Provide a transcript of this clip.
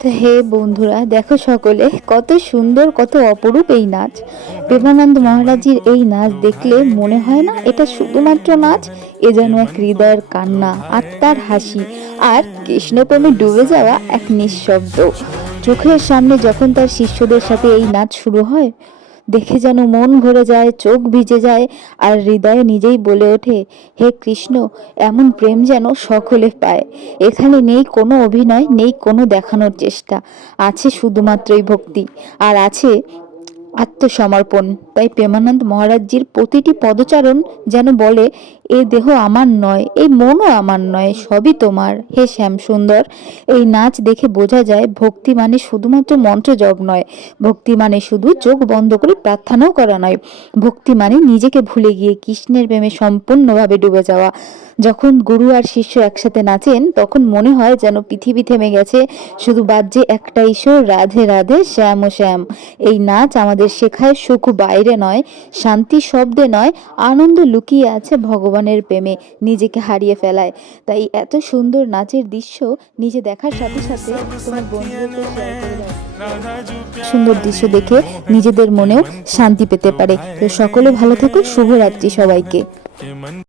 তো হে বন্ধুরা, দেখো সকলে, কত সুন্দর, কত অপরূপ এই নাচ। প্রেমানন্দ মহারাজের এই নাচ দেখলে মনে হয় না এটা শুধুমাত্র নাচ, এ যেন এক হৃদয়ের কান্না, আত্মার হাসি আর কৃষ্ণপ্রেমে ডুবে যাওয়া এক নিঃশব্দ। চোখের সামনে যখন তার শিষ্যদের সাথে এই নাচ শুরু হয় দেখে যেন মন ভরে যায়, চোখ ভিজে যায় আর হৃদয়ে নিজেই বলে ওঠে, হে কৃষ্ণ, এমন প্রেম যেন সকলে পায়। এখানে নেই কোনো অভিনয়, নেই কোনো দেখানোর চেষ্টা। আছে শুধুমাত্রই ভক্তি আর আছে আত্মসমর্পণ। তাই প্রেমানন্দ মহারাজজির প্রতিটি পদচারণ যেন বলে এ দেহ আমার নয়, এই মনও আমার নয়, সবই তোমার। হে শ্যাম সুন্দর এই নাচ দেখে বোঝা যায় ভক্তি মানে শুধুমাত্র মন্ত্র জপ নয়, ভক্তি মানে শুধু চোখ বন্ধ করে প্রার্থনাও করা নয়। ভক্তি মানে নিজেকে ভুলে গিয়ে কৃষ্ণের প্রেমে সম্পূর্ণভাবে ডুবে যাওয়া। যখন গুরু আর শিষ্য একসাথে নাচেন, তখন মনে হয় যেন পৃথিবী থেমে গেছে, শুধু বাজ্যে একটা সুর রাধে রাধে, শ্যাম ও শ্যাম। এই নাচ আমাদের শেখায় সুখ বাইরে নয়, শান্তি শব্দে নয়, আনন্দ লুকিয়ে আছে ভগবানের প্রেমে নিজেকে হারিয়ে ফেলায়। তাই এত সুন্দর নাচের দৃশ্য নিজে দেখার সাথে সাথে তোমার সুন্দর দৃশ্য দেখে নিজেদের মনেও শান্তি পেতে পারে। তো সকলে ভালো থেকো, শুভরাত্রি সবাইকে।